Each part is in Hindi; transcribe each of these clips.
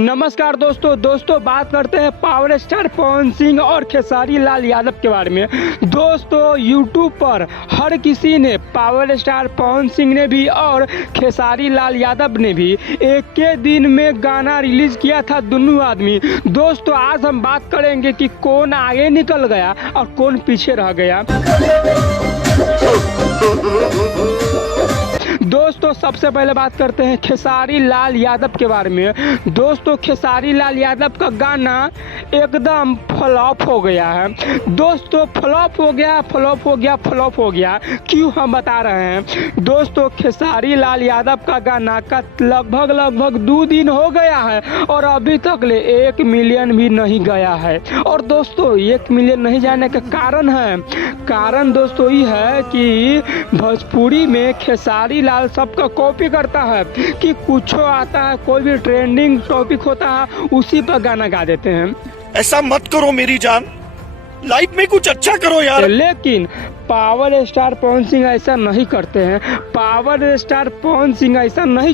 नमस्कार दोस्तों बात करते हैं पावर स्टार पवन सिंह और खेसारी लाल यादव के बारे में। दोस्तों यूट्यूब पर हर किसी ने पावर स्टार पवन सिंह ने भी और खेसारी लाल यादव ने भी एक के दिन में गाना रिलीज किया था दोनों आदमी। दोस्तों आज हम बात करेंगे कि कौन आगे निकल गया और कौन पीछे रह गया। दोस्तों सबसे पहले बात करते हैं खेसारी लाल यादव के बारे में। दोस्तों खेसारी लाल यादव का गाना एकदम फ्लॉप हो गया है। दोस्तों फ्लॉप हो गया क्यों हम बता रहे हैं। दोस्तों खेसारी लाल यादव का गाना का लगभग 2 दिन हो गया है और अभी तक ले 1 मिलियन भी नहीं गया है। और दोस्तों 1 मिलियन नहीं जाने का कारण दोस्तों ये है कि भोजपुरी में खेसारी लाल सबका कॉपी करता है कि कुछ आता है, कोई भी ट्रेंडिंग टॉपिक होता है उसी पर गाना गा देते हैं। ऐसा मत करो मेरी जान, लाइफ में कुछ अच्छा करो यार। लेकिन पावर स्टार पवन सिंह ऐसा नहीं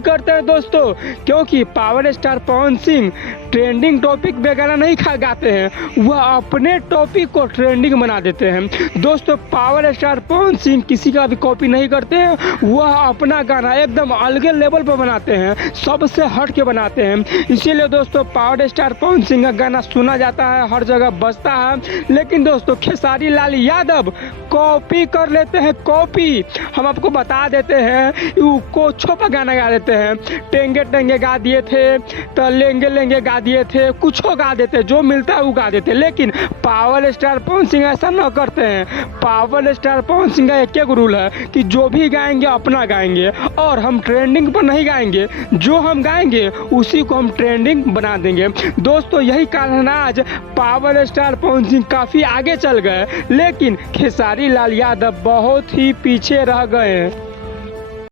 करते हैं। दोस्तों क्योंकि power star Pawan Singh trending topic वगैरह नहीं गाते हैं, वह अपने टॉपिक को ट्रेंडिंग बना देते हैं। दोस्तों पावर स्टार पवन सिंह किसी का भी कॉपी नहीं करते हैं, वह अपना गाना एकदम अलग लेवल पर बनाते हैं, सबसे हट के बनाते हैं। इसीलिए दोस्तों पावर स्टार पवन सिंह का गाना सुना जाता है, हर जगह बजता है। लेकिन दोस्तों खेसारी लाल यादव कॉपी कर लेते हैं। कॉपी हम आपको बता देते हैं, कोछो पर गाना गा देते हैं। टेंगे गा दिए थे, तो लेंगे गा दिए थे, कुछ गा देते, जो मिलता है वो गा देते। लेकिन पावर स्टार पवन सिंह ऐसा न करते हैं। पावर स्टार पवन सिंह का एक रूल है कि जो भी गाएंगे अपना गाएंगे और हम ट्रेंडिंग पर नहीं गाएंगे, जो हम गाएंगे उसी को हम ट्रेंडिंग बना देंगे। दोस्तों यही कारण आज पावर स्टार पवन सिंह काफी आगे चल गए, लेकिन खेसारी लाल यादव बहुत ही पीछे रह गए हैं।